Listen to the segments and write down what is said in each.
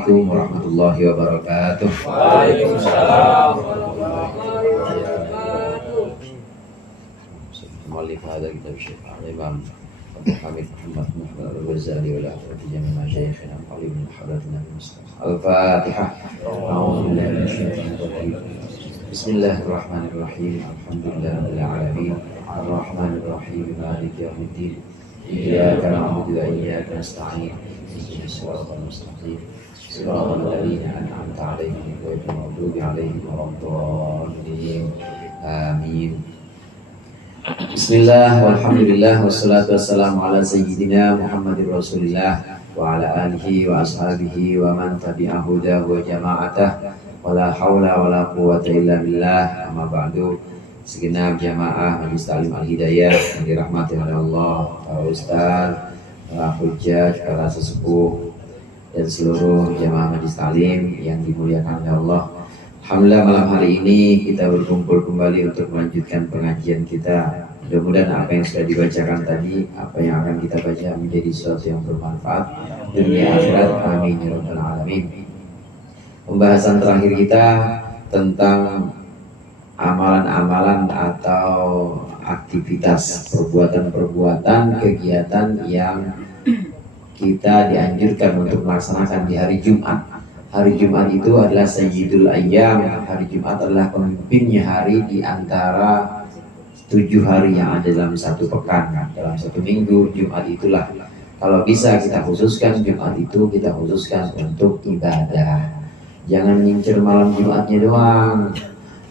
Assalamualaikum warahmatullahi wabarakatuh. Waalaikumsalam. مؤلف هذا الكتاب الشيخ الإمام عبد الحميد محمد الغزالي والأخوة جميع مشايخنا وعلي من حضرتنا الفاتحة. أعوذ بالله من الشيطان الرجيم. بسم الله الرحمن الرحيم. الحمد لله رب العالمين الرحمن الرحيم مالك يوم الدين إياك نعبد وإياك نستعين اهدنا الصراط المستقيم صراط الذين أنعمت عليهم غير المغضوب عليهم ولا الضالين آمين. Bismillah, walhamdulillah, wassalatu wassalamu ala sayyidina Muhammadir Rasulillah wa ala alihi wa ashabihi wa man tabi'ahu wa jama'atah wa la hawla wa la quwwata illa billah. Amma ba'du. Segenap jamaah Majelis Ta'lim Al-Hidayah yang dirahmati oleh Allah, para ustaz, para hujjaj, para sesepuh dan seluruh jamaah Majelis Ta'lim yang dimuliakan oleh Allah. Alhamdulillah, malam hari ini kita berkumpul kembali untuk melanjutkan pengajian kita. Mudah-mudahan apa yang sudah dibacakan tadi, apa yang akan kita baca menjadi sesuatu yang bermanfaat dunia akhirat. Amin ya rabbal alamin. Pembahasan terakhir kita tentang amalan-amalan atau aktivitas, perbuatan-perbuatan, kegiatan yang kita dianjurkan untuk melaksanakan di hari Jumat. Hari Jumat itu adalah Sayyidul Ayyam. Hari Jumat adalah pemimpinnya hari di antara 7 hari yang ada dalam satu pekan. Dalam satu minggu, Jumat itulah. Kalau bisa kita khususkan Jumat itu, kita khususkan untuk ibadah. Jangan ngincer malam Jumatnya doang.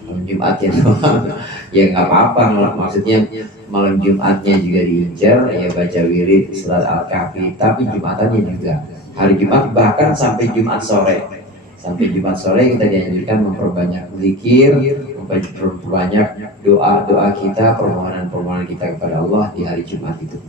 Malam Jumatnya doang. Ya nggak apa-apa, maksudnya malam Jumatnya juga diincer, ya baca wirid, surat Al-Kahfi, tapi Jumatannya juga. Hari Jumat bahkan sampai Jumat sore. Sampai Jumat sore kita dianjurkan memperbanyak zikir, memperbanyak doa-doa kita, permohonan-permohonan kita kepada Allah di hari Jumat itu.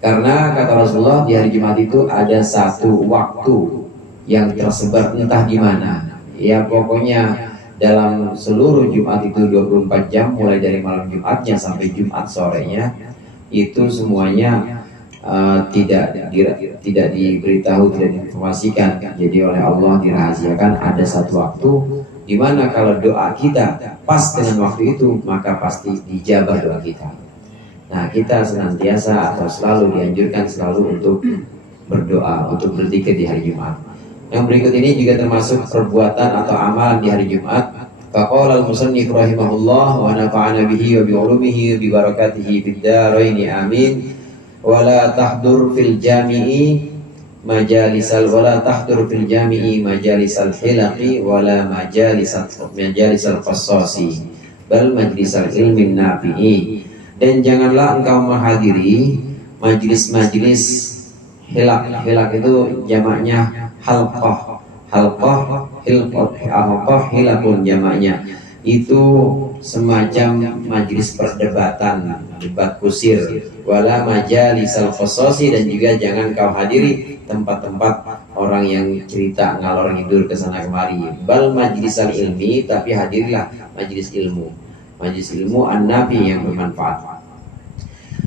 Karena kata Rasulullah, di hari Jumat itu ada satu waktu yang tersebar entah di mana. Ya pokoknya dalam seluruh Jumat itu 24 jam, mulai dari malam Jumatnya sampai Jumat sorenya, itu semuanya tidak diberitahu, tidak diinformasikan. Jadi oleh Allah dirahasiakan ada satu waktu di mana kalau doa kita pas dengan waktu itu, maka pasti dijabah doa kita. Nah, kita senantiasa atau selalu dianjurkan selalu untuk berdoa, untuk berzikir di hari Jumat. Yang berikut ini juga termasuk perbuatan atau amalan di hari Jumat. Faqala al-musannif rahimahullah wa nafa'ana bihi wa bi ulumihi wa bi barakatihi fid dharain amin. Wala tahdur fil jami'i majalisal hilaqi wala majalisal qassasi bal majlisal ilmin nafi'i. Dan janganlah engkau menghadiri majlis-majlis hilaq. Hilaq itu jamaknya halqah. Halqah hilaqun jamaknya. Itu semacam majlis perdebatan, debat kusir. Wala majalisal qassasi, dan juga jangan kau hadiri tempat-tempat orang yang cerita ngalor ngidur ke sana kemari. Bal majlisal ilmi, tapi hadirilah majlis ilmu. Majlis ilmu an-nafi yang bermanfaat.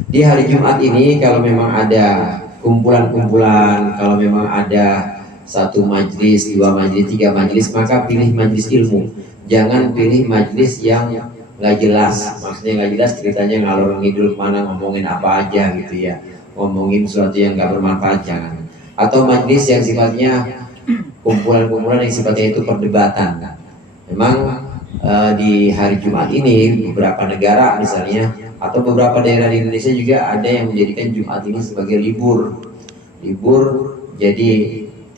Di hari Jumat ini kalau memang ada kumpulan-kumpulan, kalau memang ada satu majlis, 2 majlis, 3 majlis, maka pilih majlis ilmu. Jangan pilih majlis yang nggak jelas, maksudnya nggak jelas ceritanya ngalor ngidul kemana, ngomongin apa aja gitu ya, ngomongin sesuatu yang nggak bermanfaat, jangan. Atau majlis yang sifatnya kumpulan-kumpulan yang sifatnya itu perdebatan. Memang di hari Jumat ini beberapa negara misalnya atau beberapa daerah di Indonesia juga ada yang menjadikan Jumat ini sebagai libur, jadi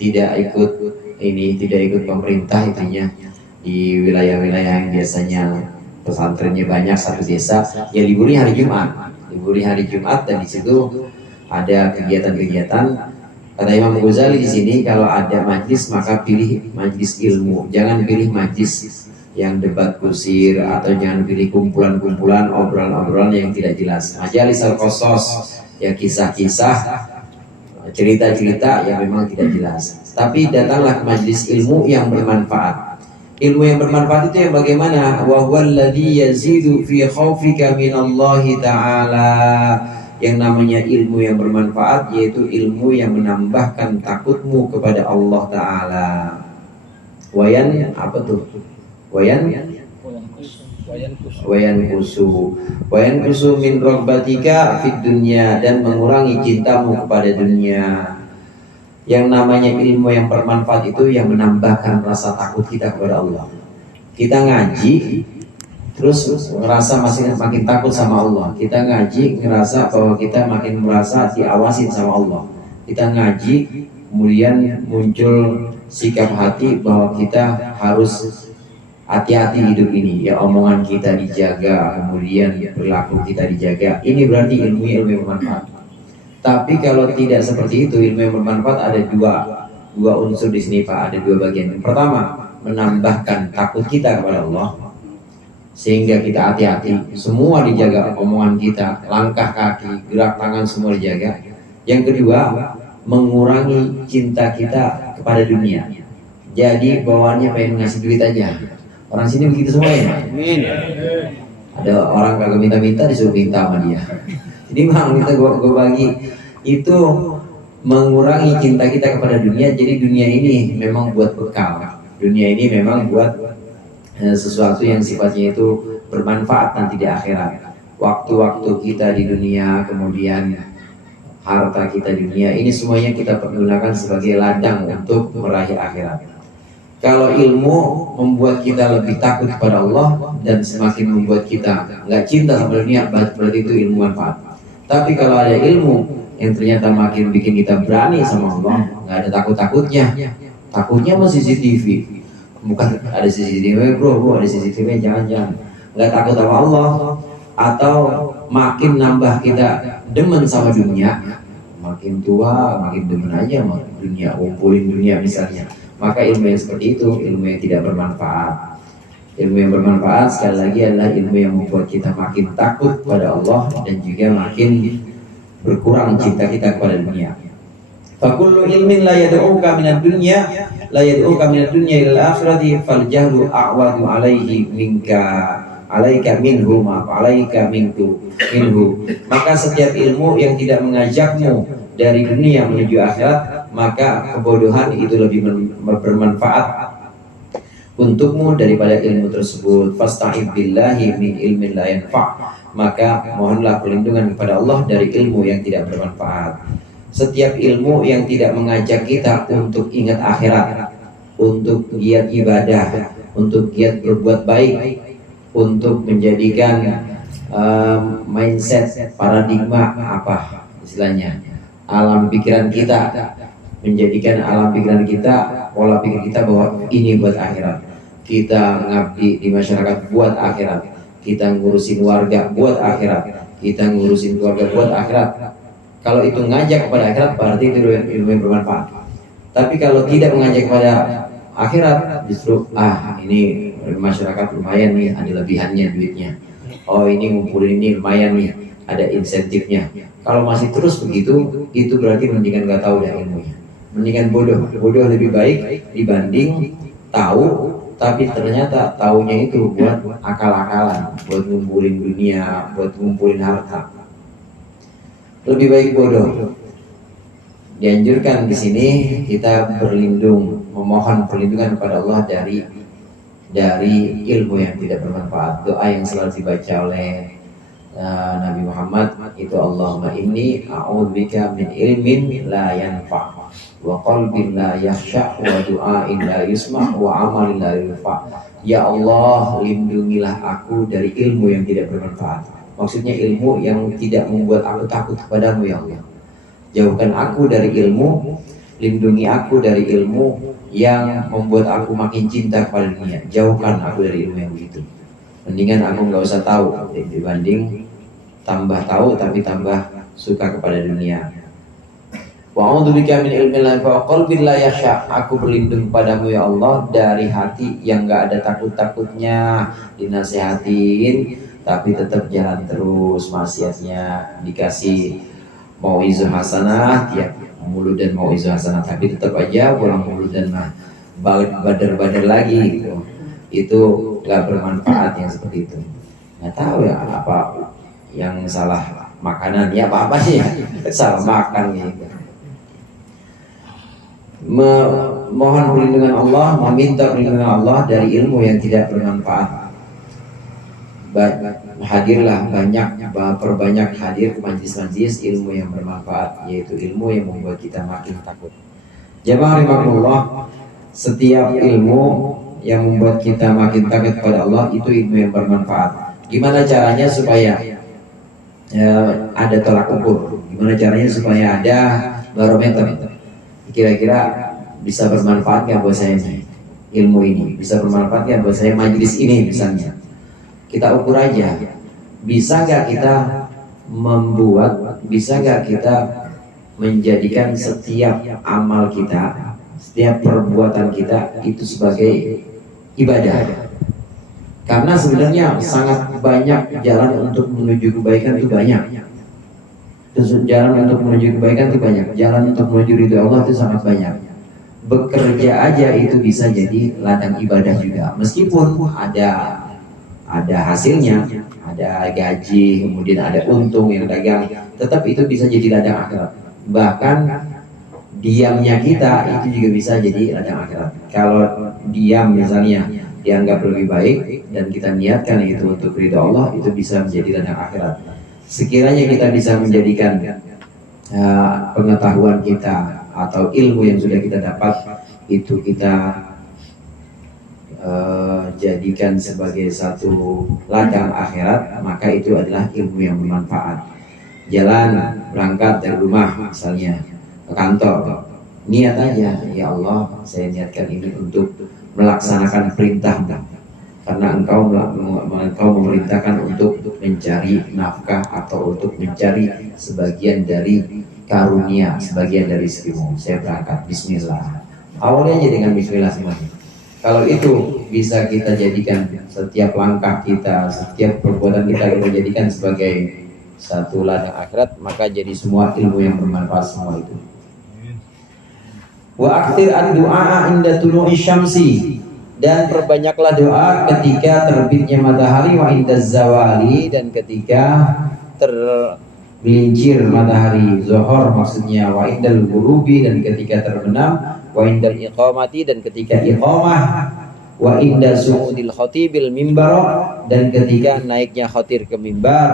tidak ikut pemerintah intinya. Di wilayah-wilayah yang biasanya pesantrennya banyak satu desa, ya liburi hari Jumat, dan di situ ada kegiatan-kegiatan. Kata Imam Ghazali di sini, kalau ada majlis maka pilih majlis ilmu, jangan pilih majlis yang debat kusir, atau jangan pilih kumpulan-kumpulan obrolan-obrolan yang tidak jelas. Majalis al-qasas, ya kisah-kisah, cerita-cerita yang memang tidak jelas. Tapi datanglah ke majlis ilmu yang bermanfaat. Ilmu yang bermanfaat itu yang bagaimana? Wa huwallazi yazidu fi khaufika minallahi ta'ala, yang namanya ilmu yang bermanfaat, yaitu ilmu yang menambahkan takutmu kepada Allah Ta'ala. Wayan apa tuh? Wayan kusu min ragbatika fid dunya, dan mengurangi cintamu kepada dunia. Yang namanya ilmu yang bermanfaat itu yang menambahkan rasa takut kita kepada Allah. Kita ngaji terus ngerasa makin takut sama Allah. Kita ngaji ngerasa bahwa kita makin merasa diawasin sama Allah. Kita ngaji kemudian muncul sikap hati bahwa kita harus hati-hati hidup ini, ya omongan kita dijaga, kemudian perilaku kita dijaga. Ini berarti ilmu yang bermanfaat. Tapi kalau tidak seperti itu, ilmu yang bermanfaat ada dua unsur di sini Pak, ada dua bagian. Yang pertama, menambahkan takut kita kepada Allah sehingga kita hati-hati, semua dijaga, omongan kita, langkah kaki, gerak tangan semua dijaga. Yang kedua, mengurangi cinta kita kepada dunia. Jadi bawaannya pengen ngasih duit aja. Orang sini begitu semua ya. Ada orang kagak minta-minta disuruh minta sama dia. Jadi bang, kita gue bagi itu mengurangi cinta kita kepada dunia. Jadi dunia ini memang buat bekal. Dunia ini memang buat sesuatu yang sifatnya itu bermanfaat nanti di akhirat. Waktu-waktu kita di dunia, kemudian harta kita di dunia, ini semuanya kita pergunakan sebagai ladang untuk meraih akhirat. Kalau ilmu membuat kita lebih takut kepada Allah dan semakin membuat kita nggak cinta sama dunia, berarti itu ilmu manfaat. Tapi kalau ada ilmu yang ternyata makin bikin kita berani sama Allah, nggak ada takutnya mah CCTV. Bukan ada CCTV bro, ada CCTV jangan. Nggak takut sama Allah, atau makin nambah kita demen sama dunia, makin tua makin demen aja sama dunia, ngumpulin dunia misalnya. Maka ilmu yang seperti itu ilmu yang tidak bermanfaat. Ilmu yang bermanfaat sekali lagi adalah ilmu yang membuat kita makin takut pada Allah dan juga makin berkurang cinta kita kepada dunia. Fakullu ilmin la yad'uka minad dunya ilal akhirati fal jahlu a'wadu alaihi alaika minhu. Maka setiap ilmu yang tidak mengajakmu dari dunia menuju akhirat, maka kebodohan itu lebih bermanfaat untukmu daripada ilmu tersebut. Fasta'id billahi min ilmin la yanfa'. Maka mohonlah perlindungan kepada Allah dari ilmu yang tidak bermanfaat. Setiap ilmu yang tidak mengajak kita untuk ingat akhirat, untuk giat ibadah, untuk giat berbuat baik, untuk menjadikan mindset, paradigma apa istilahnya, alam pikiran kita, menjadikan alam pikiran kita, pola pikir kita bahwa ini buat akhirat. Kita ngabdi di masyarakat buat akhirat. Kita ngurusin warga buat akhirat. Kita ngurusin keluarga buat akhirat. Kalau itu ngajak kepada akhirat, berarti itu ilmu yang bermanfaat. Tapi kalau tidak mengajak kepada akhirat, justru ini masyarakat lumayan nih, ada lebihannya duitnya. Oh ini ngumpulin ini lumayan nih, ada insentifnya. Kalau masih terus begitu, itu berarti mendingan nggak tahu dah ilmunya. Mendingan bodoh lebih baik dibanding tahu tapi ternyata taunya itu buat akal-akalan, buat ngumpulin dunia, buat ngumpulin harta. Lebih baik bodoh. Dianjurkan di sini kita berlindung, memohon perlindungan kepada Allah dari ilmu yang tidak bermanfaat. Doa yang selalu dibaca oleh Nabi Muhammad itu, Allahumma inni a'udzubika min ilmin la yanfa' wa qalbin la yakhsha' wa du'ain la yusma' wa amalin la yurfa'. Ya Allah, lindungilah aku dari ilmu yang tidak bermanfaat. Maksudnya ilmu yang tidak membuat aku takut kepadamu ya Allah. Jauhkan aku dari ilmu, lindungi aku dari ilmu yang membuat aku makin cinta kepada dunia. Jauhkan aku dari ilmu yang begitu. Mendingan aku nggak usah tahu dibanding tambah tahu tapi tambah suka kepada dunia. Wa a'udzubika min ilmin la yanfa' wa qalbin la yakhsha'. Aku berlindung padamu ya Allah dari hati yang nggak ada takut-takutnya, dinasihatin tapi tetap jalan terus maksiatnya, dikasih mau'izah hasanah tiap mulut dan mau'izah hasanah tapi tetap aja pulang mulut dan badar-badar lagi gitu. Itu nggak bermanfaat yang seperti itu. Nggak tahu ya apa yang salah makanan, ya apa sih ya, salah makan gitu. Mohon perlindungan Allah, meminta perlindungan Allah dari ilmu yang tidak bermanfaat. Hadirlah perbanyak hadir ke majlis-majlis ilmu yang bermanfaat, yaitu ilmu yang membuat kita makin takut. Jamaah rahimakumullah, setiap ilmu yang membuat kita makin takut pada Allah itu ilmu yang bermanfaat. Gimana caranya supaya ada tolak ukur? Gimana caranya supaya ada barometer? Kira-kira bisa bermanfaat nggak buat saya nih? Ilmu ini bisa bermanfaat nggak buat saya majlis ini misalnya? Kita ukur aja, bisa nggak kita bisa nggak kita menjadikan setiap amal kita, setiap perbuatan kita itu sebagai ibadah. Karena sebenarnya sangat banyak jalan untuk menuju kebaikan itu banyak. Jalan untuk menuju kebaikan itu banyak. Jalan untuk menuju ridho Allah itu sangat banyak. Bekerja aja itu bisa jadi ladang ibadah juga. Meskipun ada hasilnya, ada gaji, kemudian ada untung yang dagang, tetap itu bisa jadi ladang akhirat. Bahkan diamnya kita itu juga bisa jadi ladang akhirat. Kalau diam misalnya dianggap lebih baik dan kita niatkan itu untuk ridha Allah, itu bisa menjadi ladang akhirat. Sekiranya kita bisa menjadikan pengetahuan kita atau ilmu yang sudah kita dapat itu kita jadikan sebagai satu ladang akhirat, maka itu adalah ilmu yang bermanfaat. Jalan berangkat dari rumah misalnya ke kantor, niat aja, ya Allah saya niatkan ini untuk melaksanakan perintah, karena engkau memerintahkan untuk mencari nafkah atau untuk mencari sebagian dari karunia, sebagian dari rezeki-Mu. Saya berangkat, bismillah. Awalnya aja dengan bismillah semuanya. Kalau itu bisa kita jadikan setiap langkah kita, setiap perbuatan kita jadikan sebagai satu ladang akhirat, maka jadi semua ilmu yang bermanfaat semua itu. Wa akthir ad-du'a inda tulu'i syamsi, dan perbanyaklah doa ketika terbitnya matahari, wa inda zawali, dan ketika tergelincir matahari, zuhur maksudnya, wa indal ghurubi, dan ketika terbenam, wa indal iqamati, dan ketika iqamah, wa inda su'udil khatibil mimbar, dan ketika naiknya khatib ke mimbar,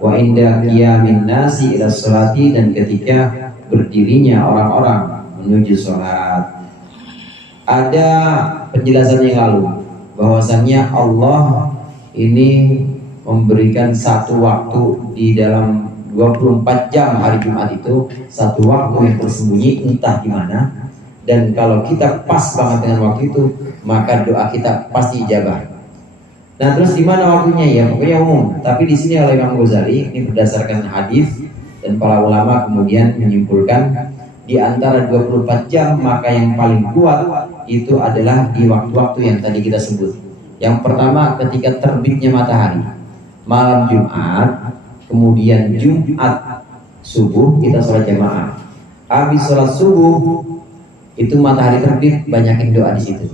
wa inda qiyamin nasi ila sholati, dan ketika berdirinya orang-orang menuju sholat. Ada penjelasan yang lalu bahwasannya Allah ini memberikan satu waktu di dalam 24 jam hari Jumat itu, satu waktu yang tersembunyi entah di mana. Dan kalau kita pas banget dengan waktu itu, maka doa kita pasti ijabah. Nah, terus di mana waktunya ya? Pokoknya umum. Tapi di sini oleh Imam Ghazali ini berdasarkan hadis dan para ulama kemudian menyimpulkan di antara 24 jam maka yang paling kuat itu adalah di waktu-waktu yang tadi kita sebut. Yang pertama ketika terbitnya matahari, malam Jumat, kemudian Jumat subuh kita sholat jamaah. Habis sholat subuh itu matahari terbit, banyakin doa di situ.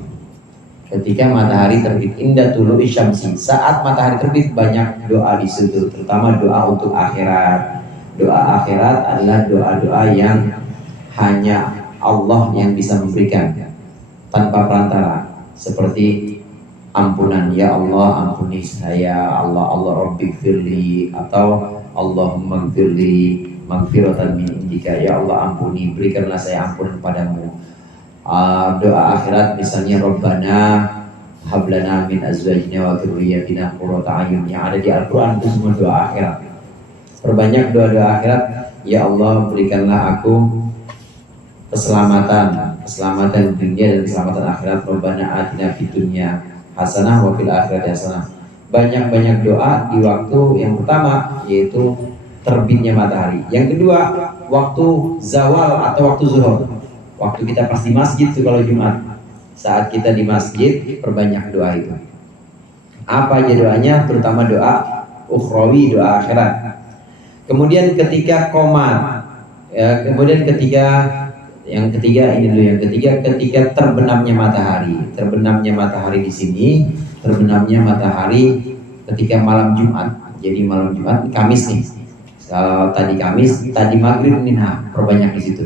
Ketika matahari terbit, inda tulu'i syamsi, saat matahari terbit banyak doa di situ, terutama doa untuk akhirat. Doa akhirat adalah doa-doa yang hanya Allah yang bisa memberikan tanpa perantara, seperti ampunan, ya Allah ampuni saya, Allah Rabbighfirli, atau Allahumma gfirli maghfiratan min indika, ya Allah ampuni, berikanlah saya ampunan padamu. Doa akhirat misalnya Rabbana hablana min azwajina wa dzurriyyatina qurrata a'yun, yang ada di Al-Quran itu semua doa akhirat. Perbanyak doa-doa akhirat, ya Allah berikanlah aku keselamatan dunia dan keselamatan akhirat. Rabbana atina fid dunya hasanah wa fil akhirati hasanah. Banyak-banyak doa di waktu yang pertama, yaitu terbitnya matahari. Yang kedua, waktu zawal atau waktu zuhur. Waktu kita pas di masjid itu kalau Jumat. Saat kita di masjid, perbanyak doa itu. Apa aja doanya? Terutama doa ukhrawi, doa akhirat. Kemudian ketika qomat, kemudian ketika yang ketiga ini dulu, yang ketiga ketika terbenamnya matahari. Terbenamnya matahari di sini, terbenamnya matahari ketika malam Jumat. Jadi malam Jumat, Kamis nih. Kalau tadi Kamis, tadi Maghrib minha, perbanyak di situ.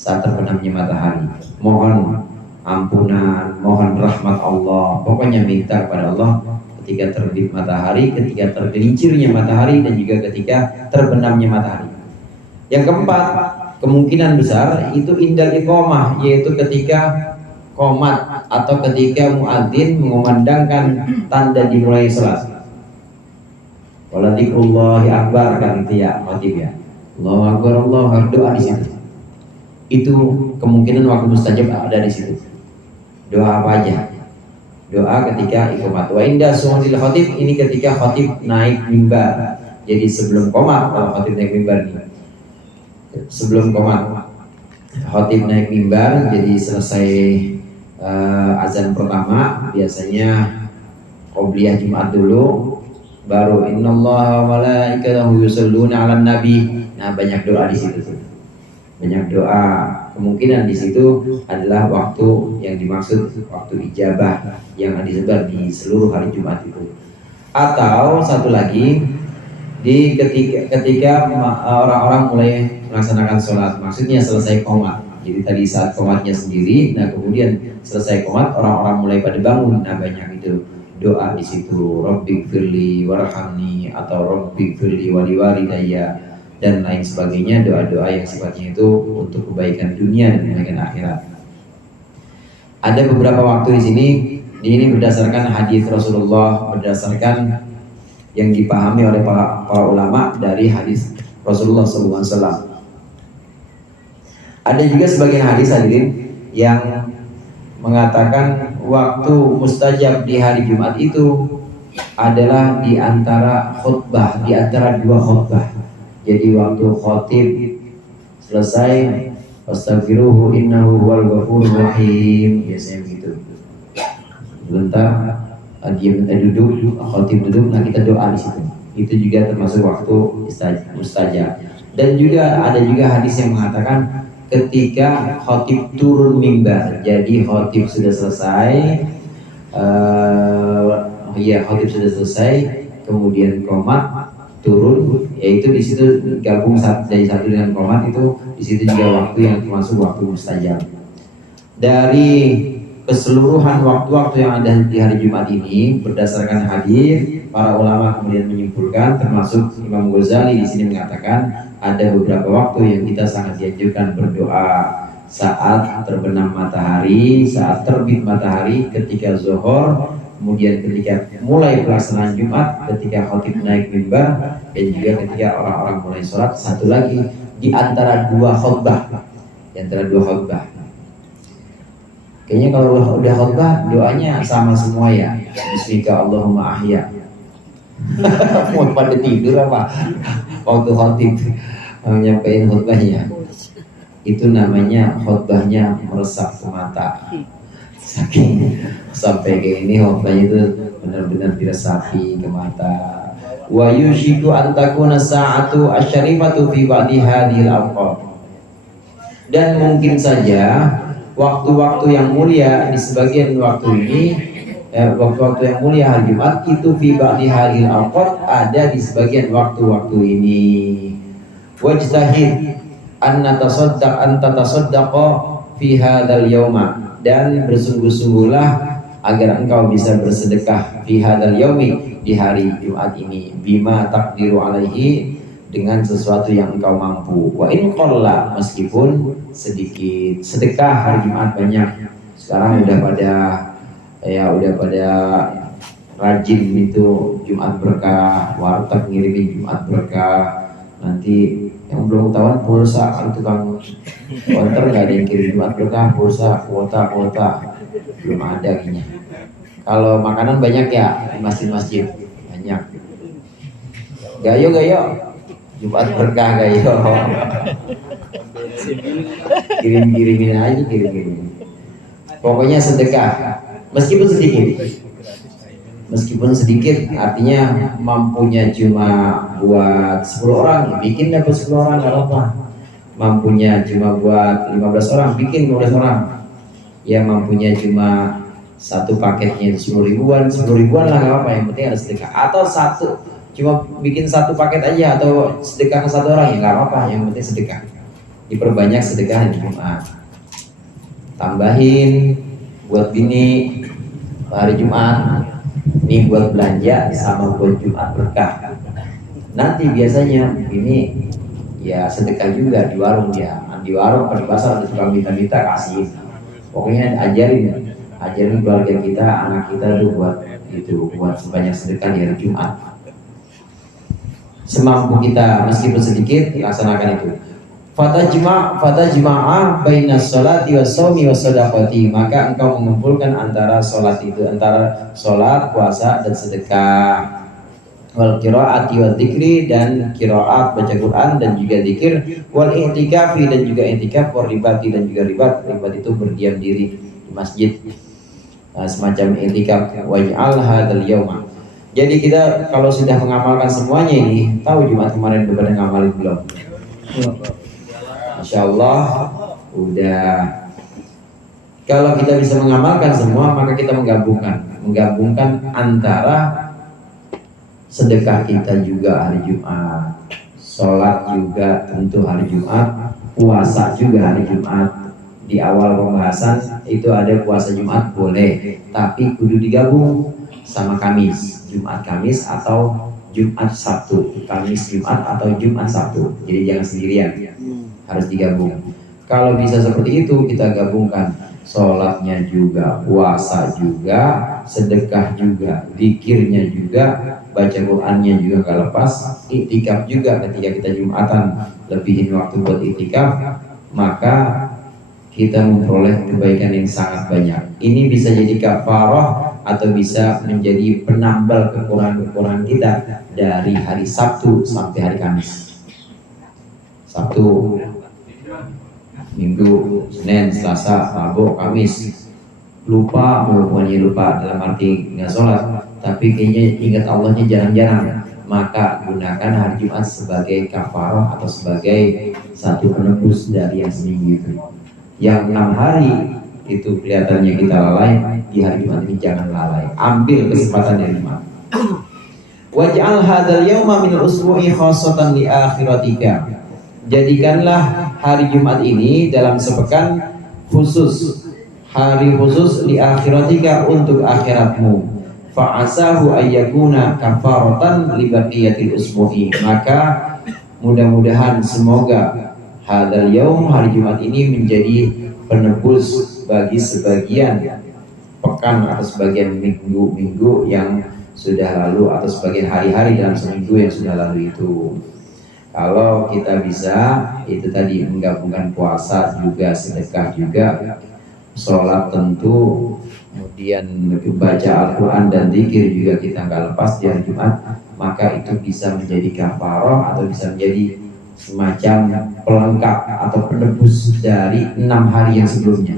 Saat terbenamnya matahari, mohon ampunan, mohon rahmat Allah. Pokoknya minta kepada Allah ketika terbit matahari, ketika tergelincirnya matahari, dan juga ketika terbenamnya matahari. Yang keempat, kemungkinan besar itu indal iqamah, yaitu ketika qomat atau ketika muadzin mengumandangkan tanda dimulai salat. Wala dzikrullahi akbar, kan itu ya khatib ya. Allahu akbar, Allahu akbar, doa di situ. Itu kemungkinan waktu mustajab ada di situ. Doa apa aja? Doa ketika iqamat. Wa inda su'udil khatib, ini ketika khatib naik mimbar. Jadi sebelum qomat, kalau khatib naik mimbar ini. Sebelum qomat, khatib naik mimbar, jadi selesai azan pertama, biasanya qobliyah Jumat dulu, baru innallaha wa malaikatahu yusholluna 'alan nabi. Nah, banyak doa di situ tuh. Banyak doa. Kemungkinan di situ adalah waktu yang dimaksud waktu ijabah yang disebar di seluruh hari Jumat itu. Atau satu lagi, di ketika orang-orang mulai melaksanakan sholat, maksudnya selesai qomat. Jadi tadi saat qomatnya sendiri, nah kemudian selesai qomat orang-orang mulai pada bangun. Nah, banyak itu doa di situ, Rabbighfirli warhamni atau Rabbighfirli waliwalidayya dan lain sebagainya, doa-doa yang sifatnya itu untuk kebaikan dunia dan kebaikan akhirat. Ada beberapa waktu di sini, ini berdasarkan hadis Rasulullah, berdasarkan yang dipahami oleh para ulama dari hadis Rasulullah SAW. Ada juga sebagian hadis hadirin yang mengatakan waktu mustajab di hari Jumat itu adalah di antara khutbah, di antara dua khutbah. Jadi waktu khatib selesai, astaghfiruhu innahu huwal ghafurur rahim, biasanya begitu. Sebentar dia duduk, khatib duduk, nah kita doa di situ. Itu juga termasuk waktu mustajab. Dan juga ada juga hadis yang mengatakan ketika khatib turun mimbar, jadi khatib sudah selesai, khatib sudah selesai, kemudian qomat turun, yaitu di situ gabung dari satu dengan qomat itu, di situ juga waktu yang termasuk waktu mustajab. Dari keseluruhan waktu-waktu yang ada di hari Jumat ini, berdasarkan hadis, para ulama kemudian menyimpulkan, termasuk Imam Ghazali di sini mengatakan ada beberapa waktu yang kita sangat dianjurkan berdoa: saat terbenam matahari, saat terbit matahari, ketika zuhur, kemudian ketika mulai pelaksanaan Jumat, ketika khatib naik mimbar, dan juga ketika orang-orang mulai sholat. Satu lagi di antara dua khutbah, di antara dua khutbah. Kayaknya kalau udah khutbah doanya sama semua ya. Bismika Allahumma ahya. Mau pada tidur apa? Waktu khatib menyampaikan khutbahnya, itu namanya khutbahnya meresap ke mata. Saking sampai kayak ini khutbahnya itu benar-benar diresapi ke mata. Wa yushiku an takuna sa'atu asyarifatu fi ba'di hadhil awqat. Dan mungkin saja waktu-waktu yang mulia di sebagian waktu ini, waktu-waktu yang mulia hari Jumat itu fi ba'di hadhil awqat, ada di sebagian waktu-waktu ini. Wajtahid an tatasaddaqa fi hadzal yauma, dan bersungguh-sungguhlah agar engkau bisa bersedekah fi hadzal yaumi, di hari Jumat ini, bima taqdiru alaihi, dengan sesuatu yang engkau mampu. Wa in qalla, meskipun sedikit. Sedekah hari Jumat banyak. Sekarang udah pada rajin itu Jumat berkah, warteg ngirimin Jumat berkah. Nanti yang belum ketahuan pulsa, kan tukang konter nggak ada yang kirim Jumat berkah, pulsa, kuota belum ada kayaknya. Kalau makanan banyak ya di masjid-masjid banyak. Gayo Jumat berkah gayo. Kirim-kirimin aja, kirim. Pokoknya sedekah meskipun sedikit, artinya mampunya cuma buat 10 orang, bikin dapat 10 orang nggak apa-apa. Mampunya cuma buat 15 orang, bikin 15 orang. Ya mampunya cuma satu paketnya 10 ribuan lah nggak apa-apa, yang penting ada sedekah. Atau satu cuma bikin satu paket aja atau sedekah ke satu orang ya nggak apa-apa, yang penting sedekah. Diperbanyak sedekah hari Jumat. Tambahin buat bini hari Jumat, ini buat belanja sama buat Jumat berkah. Nanti biasanya ini ya sedekah juga di warung dia, di warung di pasar ada tukang minta-minta kasih. Pokoknya ajarin keluarga kita, anak kita tuh buat sebanyak sedekah di hari Jumat. Semampu kita meskipun sedikit laksanakan itu. Fatajma'a bainas sholati was shaumi was shadaqati, maka engkau mengumpulkan antara sholat itu, antara sholat, puasa dan sedekah. Wal qiraati wal dzikri, dan qiraat baca Quran dan juga zikir, wal i'tikafi dan juga i'tikaf, wal ribati dan juga ribat itu berdiam diri di masjid, semacam i'tikaf. Waj'al hadzal yauma, jadi kita kalau sudah mengamalkan semuanya ini, tahu Jumat kemarin udah pada ngamalin belum? Masya Allah udah. Kalau kita bisa mengamalkan semua, maka kita menggabungkan antara sedekah kita juga hari Jumat, sholat juga tentu hari Jumat, puasa juga hari Jumat. Di awal pembahasan itu ada puasa Jumat boleh, tapi kudu digabung sama Kamis, Jumat Kamis atau Jumat Sabtu, Kamis Jumat atau Jumat Sabtu. Jadi jangan sendirian, harus digabung. Kalau bisa seperti itu, kita gabungkan sholatnya juga, puasa juga, sedekah juga, zikirnya juga, baca Qurannya juga gak lepas, iktikaf juga. Ketika kita Jumatan lebihin waktu buat iktikaf, maka kita memperoleh kebaikan yang sangat banyak. Ini bisa jadi kafarah atau bisa menjadi penambal kekurangan-kekurangan kita dari hari Sabtu sampai hari Kamis. Sabtu, Minggu, Senin, Selasa, Rabu, Kamis lupa, bukannya lupa dalam arti nggak sholat, tapi kayaknya ingat Allahnya jarang-jarang, maka gunakan hari Jumat sebagai kafarah atau sebagai satu penebus dari yang seminggu itu. Yang 6 hari itu kelihatannya kita lalai, di hari Jumat ini jangan lalai, ambil kesempatan dari Jumat. Waj'al hadzal yauma min usbu'i khassatan li akhiratika, jadikanlah hari Jumat ini dalam sepekan khusus, hari khusus li akhiratika, untuk akhiratmu. Fa'asahu ayyakuna kafaratan li baqiyatil usbu'i, maka mudah-mudahan semoga hadzal yaum, hari Jumat ini menjadi penebus bagi sebagian pekan atau sebagian minggu-minggu yang sudah lalu, atau sebagian hari-hari dalam seminggu yang sudah lalu itu. Kalau kita bisa itu tadi menggabungkan puasa juga, sedekah juga, sholat tentu, kemudian baca Al-Quran dan zikir juga kita nggak lepas di hari Jumat, maka itu bisa menjadi kafarah atau bisa menjadi semacam pelengkap atau penebus dari 6 hari yang sebelumnya.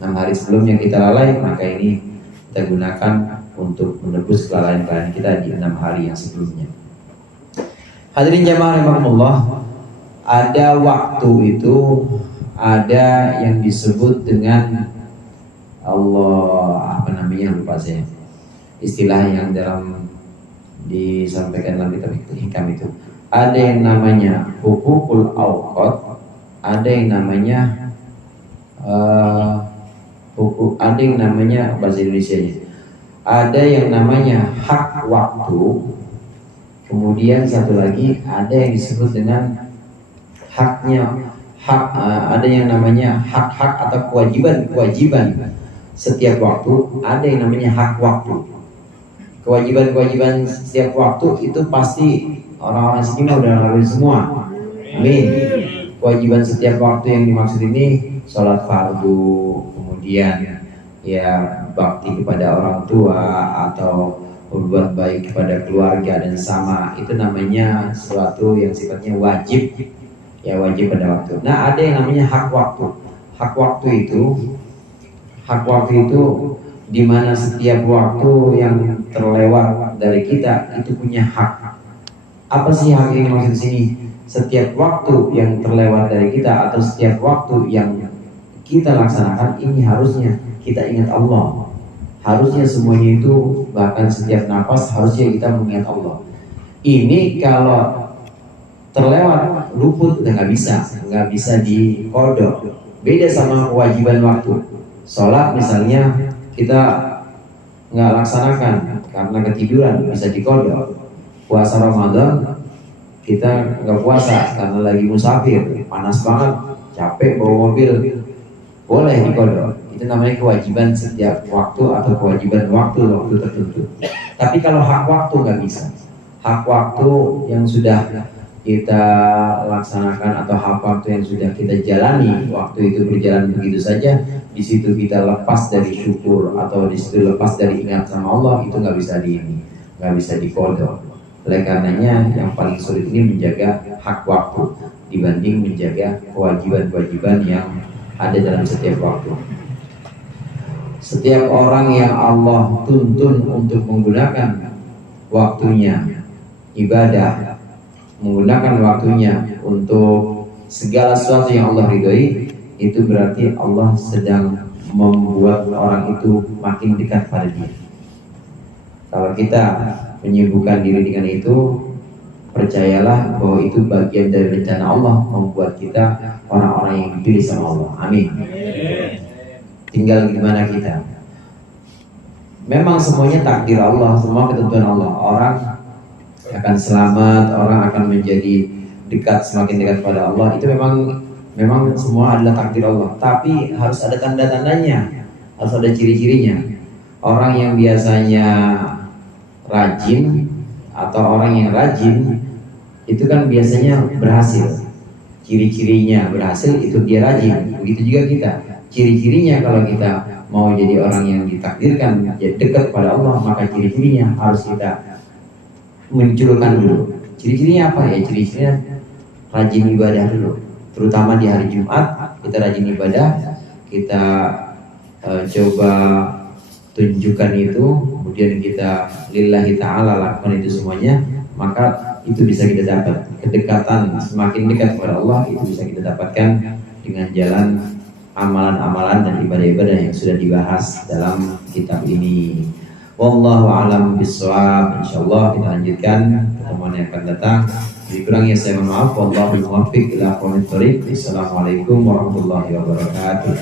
6 hari sebelumnya kita lalai, maka ini kita gunakan untuk menebus kelalaian kita di 6 hari yang sebelumnya. Hadirin jamaah rahimakumullah, ada waktu itu ada yang disebut dengan Allah, apa namanya lupa saya, istilah yang dalam disampaikan dalam kitab hikam itu. Ada yang namanya hukukul awqat, ada yang namanya ada yang namanya bahasa Indonesianya, ada yang namanya hak waktu, kemudian satu lagi ada yang disebut dengan ada yang namanya hak-hak atau kewajiban setiap waktu. Ada yang namanya hak waktu. Kewajiban setiap waktu itu pasti orang-orang sini udah lalui semua. Amin. Kewajiban setiap waktu yang dimaksud ini sholat fardu, kemudian ya bakti kepada orang tua atau berbuat baik kepada keluarga dan sama, itu namanya sesuatu yang sifatnya wajib, ya wajib pada waktu. Nah, ada yang namanya hak waktu. Hak waktu itu di mana setiap waktu yang terlewat dari kita itu punya hak. Apa sih hak yang dimaksud sini? Setiap waktu yang terlewat dari kita atau setiap waktu yang kita laksanakan ini harusnya kita ingat Allah. Harusnya semuanya itu, bahkan setiap nafas harusnya kita mengingat Allah. Ini kalau terlewat luput udah nggak bisa dikodok. Beda sama kewajiban waktu. Sholat misalnya kita nggak laksanakan karena ketiduran, bisa dikodok. Puasa Ramadan kita nggak puasa karena lagi musafir, panas banget, capek bawa mobil, boleh dikodok. Itu namanya kewajiban setiap waktu atau kewajiban waktu tertentu. Tapi kalau hak waktu nggak bisa. Hak waktu yang sudah kita laksanakan atau hak waktu yang sudah kita jalani, waktu itu berjalan begitu saja, di situ kita lepas dari syukur atau di situ lepas dari ingat sama Allah, itu nggak bisa dikodok. Oleh karenanya yang paling sulit ini menjaga hak waktu dibanding menjaga kewajiban-kewajiban yang ada dalam setiap waktu. Setiap orang yang Allah tuntun untuk menggunakan waktunya ibadah, menggunakan waktunya untuk segala sesuatu yang Allah ridhoi, itu berarti Allah sedang membuat orang itu makin dekat pada Dia. Kalau kita menyibukkan diri dengan itu, percayalah bahwa itu bagian dari rencana Allah membuat kita orang-orang yang dipilih sama Allah. Amin. Tinggal gimana kita. Memang semuanya takdir Allah, semua ketentuan Allah. Orang akan selamat, orang akan menjadi dekat, semakin dekat pada Allah. Itu memang semua adalah takdir Allah. Tapi harus ada tanda-tandanya, harus ada ciri-cirinya. Orang yang biasanya rajin atau orang yang rajin itu kan biasanya berhasil. Ciri-cirinya berhasil itu dia rajin. Begitu juga kita. Ciri-cirinya kalau kita mau jadi orang yang ditakdirkan jadi dekat pada Allah, maka ciri-cirinya harus kita munculkan dulu. Ciri-cirinya apa ya? Ciri-cirinya rajin ibadah dulu. Terutama di hari Jumat kita rajin ibadah, kita coba tunjukkan itu, kemudian kita lillahi ta'ala lakukan itu semuanya, maka itu bisa kita dapat kedekatan, semakin dekat kepada Allah itu bisa kita dapatkan dengan jalan amalan-amalan dan ibadah-ibadah yang sudah dibahas dalam kitab ini. Wallahu a'lam bishawab. Insyaallah kita lanjutkan pertemuan yang akan datang. Dikurangnya saya mohon maaf. Wallahu muwaffiq ila aqwamit thoriq. Assalamualaikum warahmatullahi wabarakatuh.